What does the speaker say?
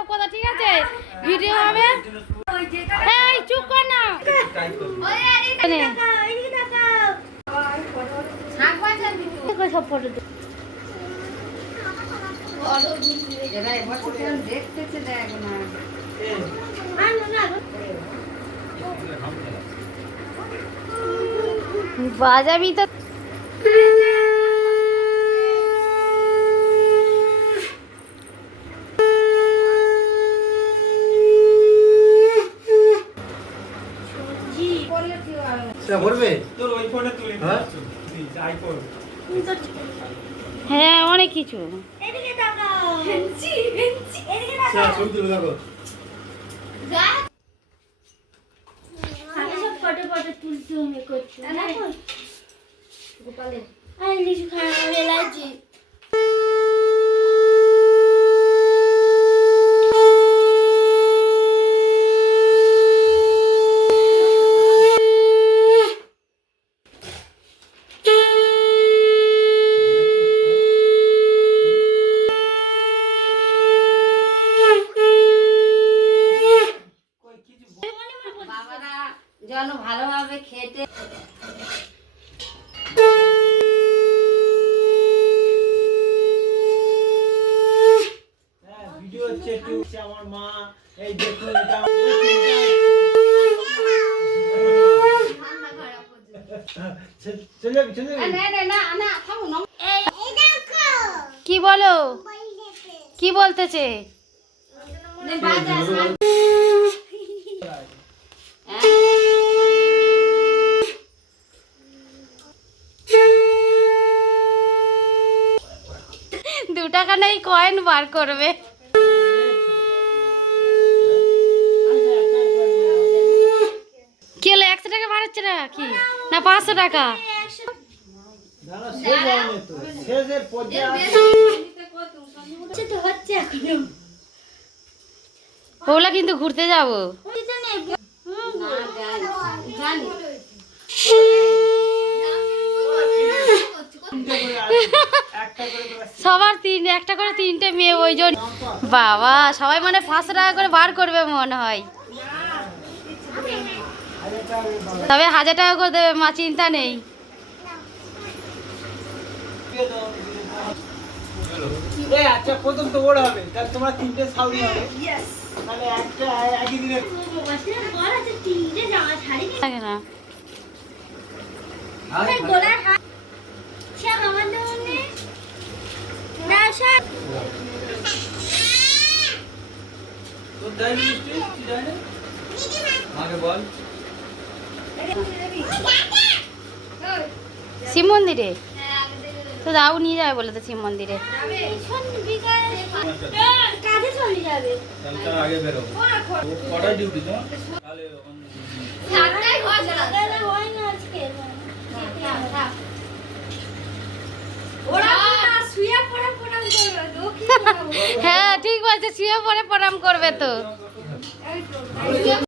এসব কথা, ঠিক আছে? ভিডিও হবে। এই চুপ কর না। সব ফটো বাজাবি তো। হ্যাঁ অনেক কিছু। যেন ভালোভাবে খেতে ভিডিও হচ্ছে আমার মা এই দেখো এটা চলে চলে কি বলো, কি বলতেছে? টাকা নাই কয়েন বার করবে। কি হলো 100 টাকা বার হচ্ছে না কি না 500 টাকা? ওগুলা কিন্তু ঘুরতে যাবো। সবার একটা করে 3টে মেয়ে, ওই জন্য বাবা সবাই মানে 500 টাকা করে বার করবে মনে হয়। তবে 1000 টাকা করে দেবে মা, চিন্তা নেই। আচ্ছা প্রথম তো ওর হবে, তাহলে তোমরা 3টে সাউরি হবে। তাহলে একটা একই দিনে থাকে না। শিব মন্দিরে তো দাও নিয়ে যাবে বলে তো শিব মন্দিরে। হ্যাঁ ঠিক বলছে, শুয়ে পরে প্রণাম করবে তো।